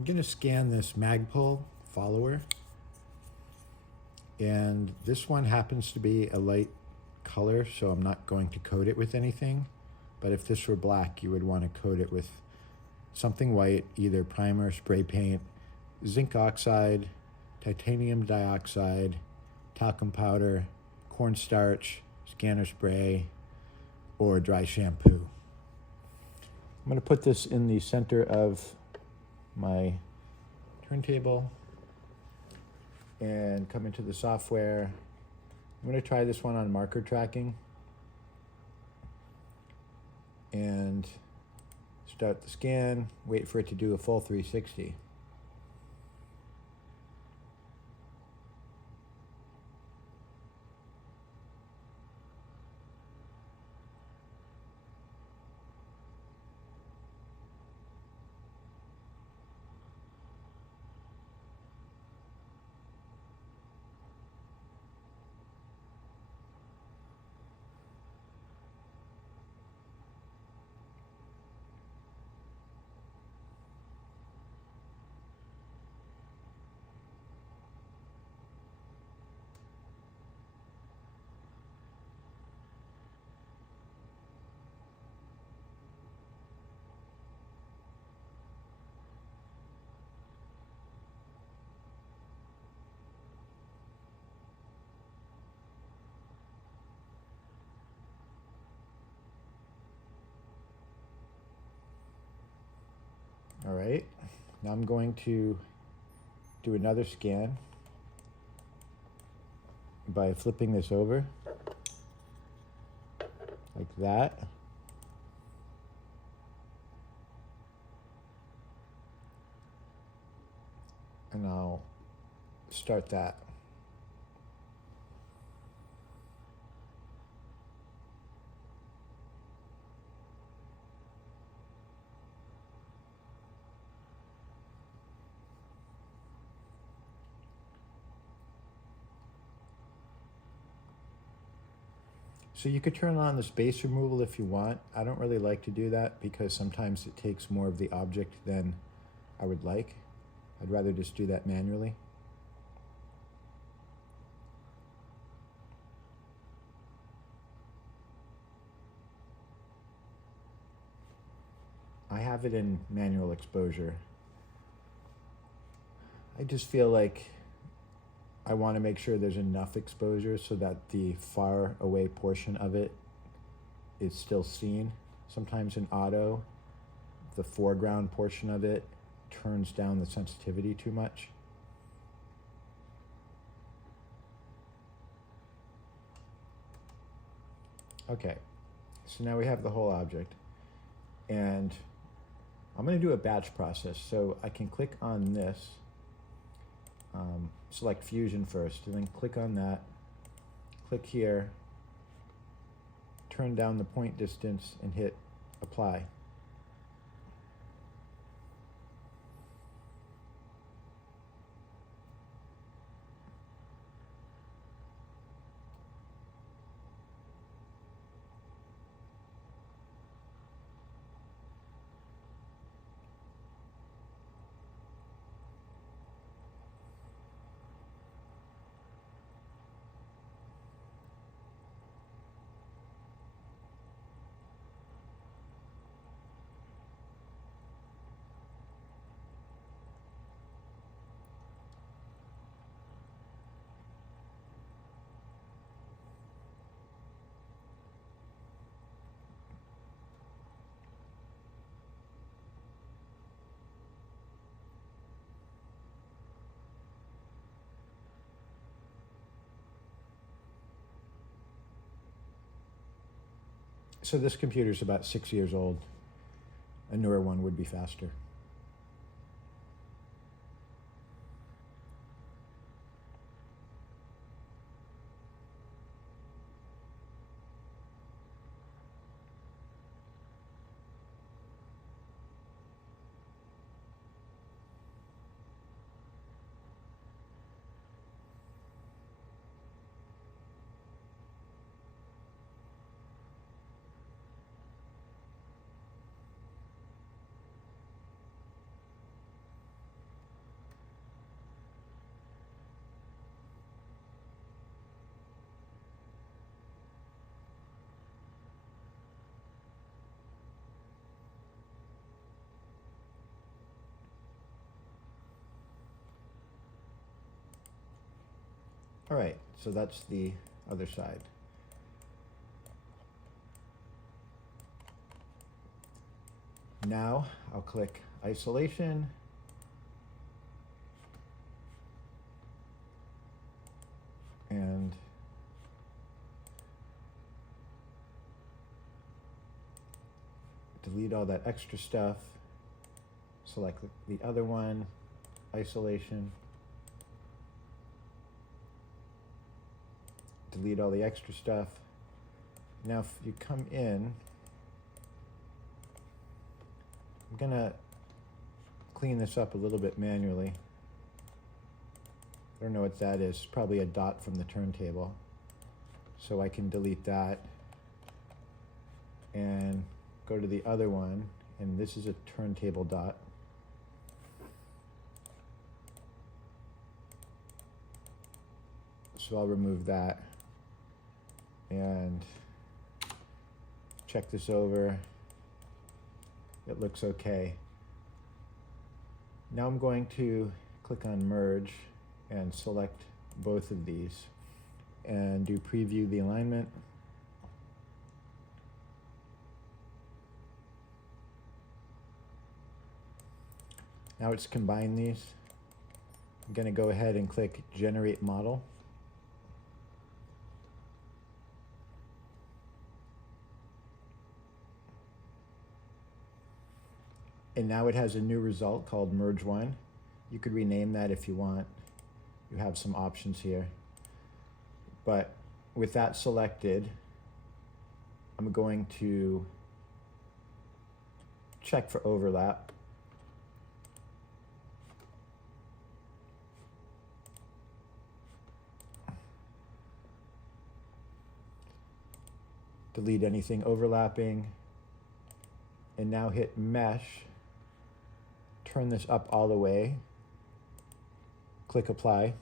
I'm going to scan this Magpul follower, and this one happens to be a light color, so I'm not going to coat it with anything. But if this were black, you would want to coat it with something white, either primer, spray paint, zinc oxide, titanium dioxide, talcum powder, cornstarch, scanner spray, or dry shampoo. I'm going to put this in the center of my turntable and come into the software. I'm going to try this one on marker tracking and start the scan, wait for it to do a full 360. All right, now I'm going to do another scan by flipping this over like that. And I'll start that. So you could turn on the space removal if you want. I don't really like to do that because sometimes it takes more of the object than I would like. I'd rather just do that manually. I have it in manual exposure. I just feel like I want to make sure there's enough exposure so that the far away portion of it is still seen. Sometimes in auto, the foreground portion of it turns down the sensitivity too much. Okay, so now we have the whole object, and I'm going to do a batch process. So I can click on this, select Fusion first, and then click on that, click here, turn down the point distance, and hit apply. So this computer is about 6 years old. A newer one would be faster. All right, so that's the other side. Now I'll click isolation. And delete all that extra stuff. Select the other one, isolation. Delete all the extra stuff. Now if you come in, I'm gonna clean this up a little bit manually. I don't know what that is. It's probably a dot from the turntable. So I can delete that and go to the other one, and this is a turntable dot. So I'll remove that and check this over. It looks okay. Now I'm going to click on merge and select both of these and do preview the alignment. Now it's combined these. I'm going to go ahead and click generate model. And now it has a new result called merge one. You could rename that if you want. You have some options here. But with that selected, I'm going to check for overlap. Delete anything overlapping. And now hit mesh. Turn this up all the way. Click apply.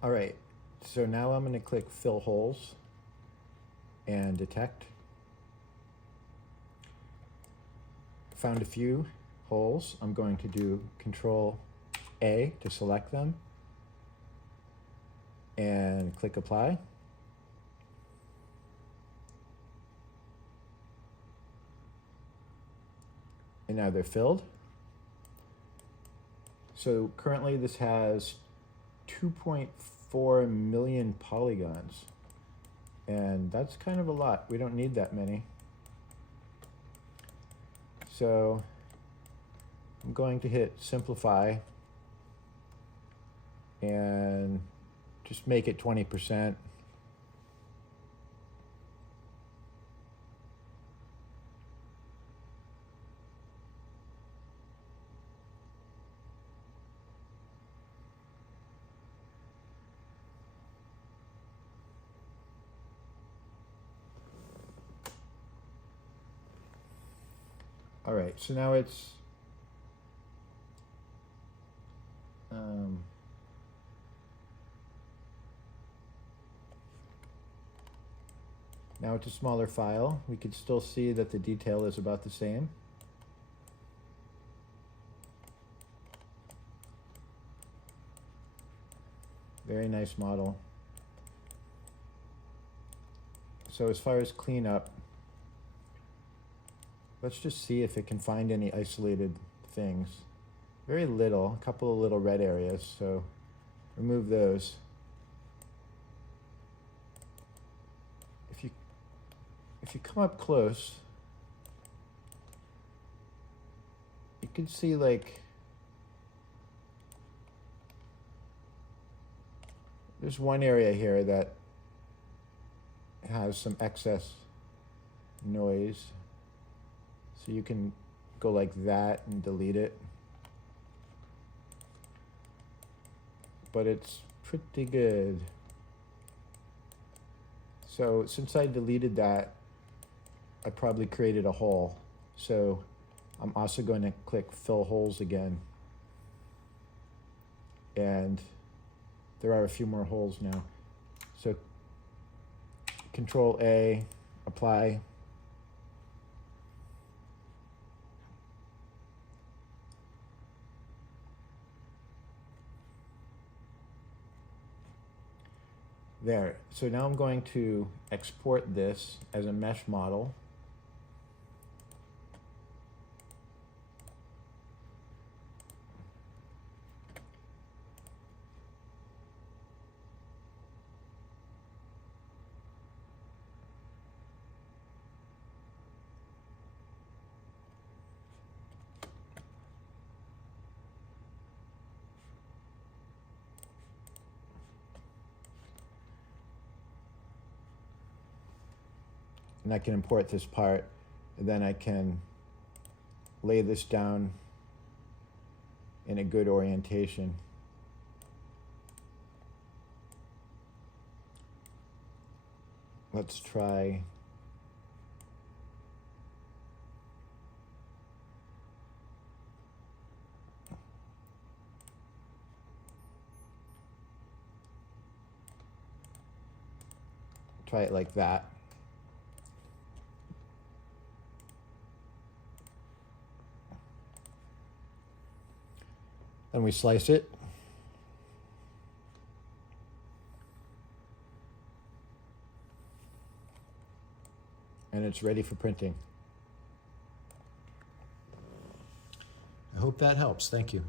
All right, so now I'm going to click fill holes and detect. Found a few holes. I'm going to do Control A to select them and click apply. And now they're filled. So currently this has 2.4 million polygons, and that's kind of a lot. We don't need that many. So I'm going to hit simplify and just make it 20%. All right, so now it's now it's a smaller file. We could still see that the detail is about the same. Very nice model. So as far as cleanup, let's just see if it can find any isolated things. Very little, a couple of little red areas, so remove those. If you come up close, you can see like there's one area here that has some excess noise. So you can go like that and delete it. But it's pretty good. So since I deleted that, I probably created a hole. So I'm also going to click fill holes again. And there are a few more holes now. So Control A, apply. There. So now I'm going to export this as a mesh model. And I can import this part, and then I can lay this down in a good orientation. Let's try it like that. Then we slice it. And it's ready for printing. I hope that helps. Thank you.